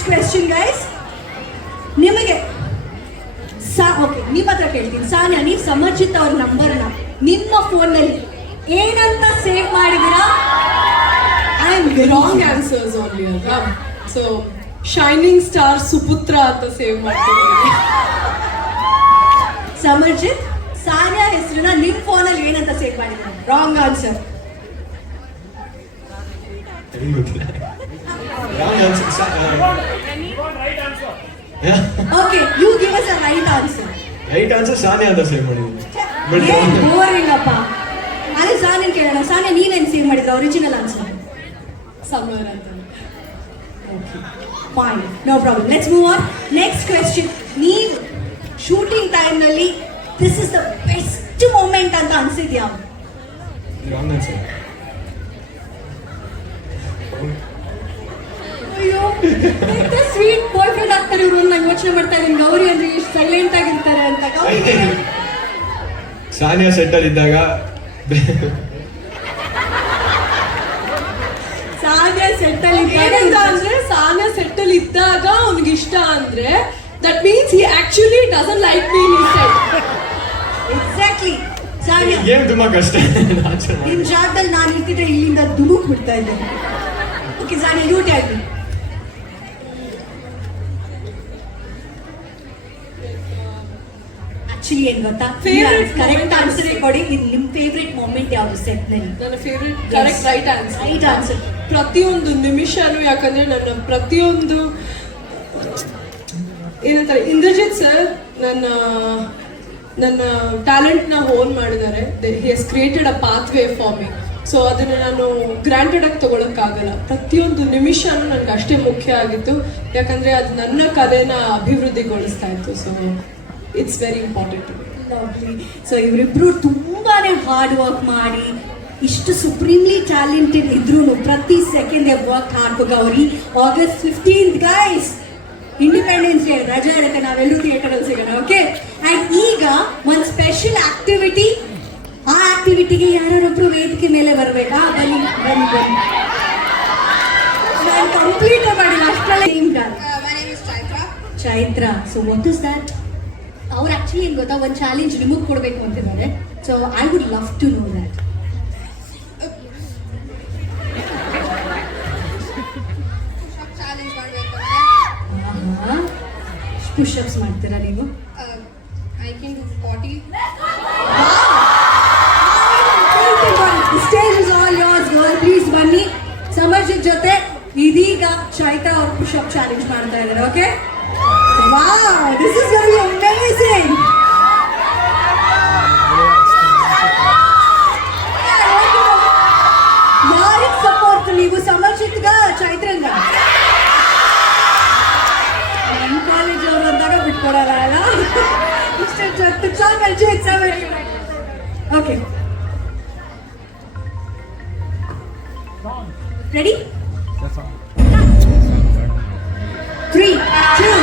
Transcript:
Next question guys ನಿಮಗೆ ಸಾ okay ನಿಮ್ಮ ಹತ್ರ ಕೇಳ್ತೀನಿ. ಸಾನ್ಯಾ, ನೀವು ಸಮರ್ಜಿತ್ ಅವ್ರ ನಂಬರ್ನ ನಿಮ್ಮ ಫೋನ್ನಲ್ಲಿ ಏನಂತ ಸೇವ್ ಮಾಡಿದೀರಾ I am wrong answers only ಅಲ್ವಾ? ಸೊ ಶೈನಿಂಗ್ ಸ್ಟಾರ್ ಸುಪುತ್ರ ಅಂತ ಸೇವ್ ಮಾಡ್ತೀನಿ ಸಮರ್ಜಿತ್, ಸಾನ್ಯಾ ಹೆಸರನ್ನ ನಿಮ್ಮ ಫೋನಲ್ಲಿ ಏನಂತ ಸೇವ್ ಮಾಡಿದ್ದೀರಾ? ರಾಂಗ್ ಆನ್ಸರ್ ನನಗೆ ಗೊತ್ತಿಲ್ಲ wrong answer okay you give us a right answer right answer Sani ಅಂತ ಸೇವ್ ಮಾಡಿದ್ದೀನಿ ಏನ್ ಬೋರಿಂಗ್ ಅಪ್ಪ ಅದೇ ಕೇಳೋಣ. ಸಾನ್ಯಾ ನೀವೇನ್ ಸೇವ್ ಮಾಡಿದ್ರ ಒರಿಜಿನಲ್ ಆನ್ಸರ್ ಸಮರ್ ಅಂತ. Fine no problem let's move on next question ನೀವು ಶೂಟಿಂಗ್ ಟೈಮ್ನಲ್ಲಿ this is the best moment ಅಂತ ಅನ್ಸಿದ್ಯಾ? Wrong answer sweet boyfriend ಆಗ್ತಾರೆ ಇವರು ನಾನು ಯೋಚನೆ ಮಾಡ್ತಾ ಇದ್ದೀನಿ ಗೌರಿ ಅಂದ್ರೆ ಎಷ್ಟು ಸೈಲೆಂಟ್ ಆಗಿರ್ತಾರೆ ಅಂತ. ಗೌರಿ ಸಾನಿಯಾ ಸೆಟ್ಟಲ್ಲಿ ಇದ್ದಾಗ ಸಾನ್ಯಾ ಸೆಟ್ಟಲ್ಲಿ ಏನಂತ ಅಂದ್ರೆ? ಸೆಟ್ ಸೆಟ್ಟಲ್ ಇದ್ದಾಗ ಅವನಿಗೆ ಇಷ್ಟ ಅಂದ್ರೆ that means he actually doesn't like me in set exactly Saniya. ಏನು ತುಂಬಾ ಕಷ್ಟ ನಿಮ್ಮ ಜಾಗದಲ್ಲಿ ನಾನು ಇರ್ತಿದ್ರೆ ಇಲ್ಲಿಂದ ದುಮುಕ್ ಬಿಡ್ತಾ ಇದ್ದೆ okay Saniya you tell me actually ಏನ್ ಗೊತ್ತಾ? Correct answer. ಕೊಡಿ. ನಿಮ್ ಫೇವ್ರೆಟ್ ಮೂಮೆಂಟ್ ಯಾವ್ದು ಸೆಟ್ನಲ್ಲಿ ನನ್ನ favourite correct right answer right answer ಪ್ರತಿಯೊಂದು ನಿಮಿಷನೂ ಯಾಕಂದ್ರೆ ನನ್ನ ಪ್ರತಿಯೊಂದು ಏನಂತಾರೆ ಇಂದ್ರಜಿತ್ ಸರ್ ನನ್ನ ನನ್ನ ಟ್ಯಾಲೆಂಟ್ನ ಹೋನ್ ಮಾಡಿದ್ದಾರೆ. He has created a pathway for me so ಅದನ್ನು ನಾನು ಗ್ರಾಂಟೆಡ್ ಆಗಿ ತೊಗೊಳಕ್ಕಾಗಲ್ಲ. ಪ್ರತಿಯೊಂದು ನಿಮಿಷನೂ ನನಗೆ ಅಷ್ಟೇ ಮುಖ್ಯ ಆಗಿತ್ತು. ಯಾಕಂದ್ರೆ ಅದು ನನ್ನ ಕಲೆನ ಅಭಿವೃದ್ಧಿಗೊಳಿಸ್ತಾ ಇತ್ತು. So it's very important lovely so ಇವರಿಬ್ರು ತುಂಬಾನೇ ಹಾರ್ಡ್ ವರ್ಕ್ ಮಾಡಿ ಇಷ್ಟು ಸುಪ್ರೀಮ್ಲಿ ಟ್ಯಾಲೆಂಟೆಡ್ ಇದ್ರು ಪ್ರತಿ second work hard every August fifteenth guys Independence Day ರಜಾ ಇರುತ್ತೆ ನಾವೆಲ್ಲರೂ ಥಿಯೇಟರ್ ಅಲ್ಲಿ ಸಿಗೋಣ ಓಕೆ ಆ್ಯಂಡ್ ಈಗ ಒಂದು ಸ್ಪೆಷಲ್ ಆಕ್ಟಿವಿಟಿ ಆ ಆಕ್ಟಿವಿಟಿಗೆ ಯಾರೊಬ್ರು ವೇದಿಕೆ ಮೇಲೆ ಬರಬೇಕಾ? ಬನ್ನಿ ಬನ್ನಿ ಬನ್ನಿ. ನಾನು ಕಂಪ್ಲೀಟ್ ಮಾಡಿಲ್ಲ ಅಷ್ಟರಲ್ಲೇ team guard my name is Chaitra. Chaitra so what is that ಅವ್ರು ಆಕ್ಚುಲಿ ಏನ್ ಗೊತ್ತಾ ಒಂದು ಚಾಲೆಂಜ್ ನಿಮಗೆ ಕೊಡಬೇಕು ಅಂತಿದ್ದಾರೆ. So I would love to know that Push-up challenge ಮಾಡ್ಬೇಕು ಅಂದ್ರೆ, ಪುಷಪ್ಸ್ ಮಾಡ್ತೀರಾ ನೀವು? uh, I can do 40. Stage is all yours girl please ಬನ್ನಿ. ಸಮರ್ಜಿತ್ ಜೊತೆ ಇದೀಗ ಚೈತ್ರ ಅವ್ರು ಪುಷಪ್ ಚಾಲೆಂಜ್ ಮಾಡ್ತಾ ಇದ್ದಾರೆ okay wow this is very amazing ಚೈತ್ರಂಗ ನಮ್ಮ ಕಾಲೇಜ್ ಅವರು ಅಂದಾಗ ಬಿಟ್ಕೊಡಲ್ಲ ಅಲ್ಲ ಇಷ್ಟು ಜೊತೆ Samarjit Samarjit okay Ready? Three, two,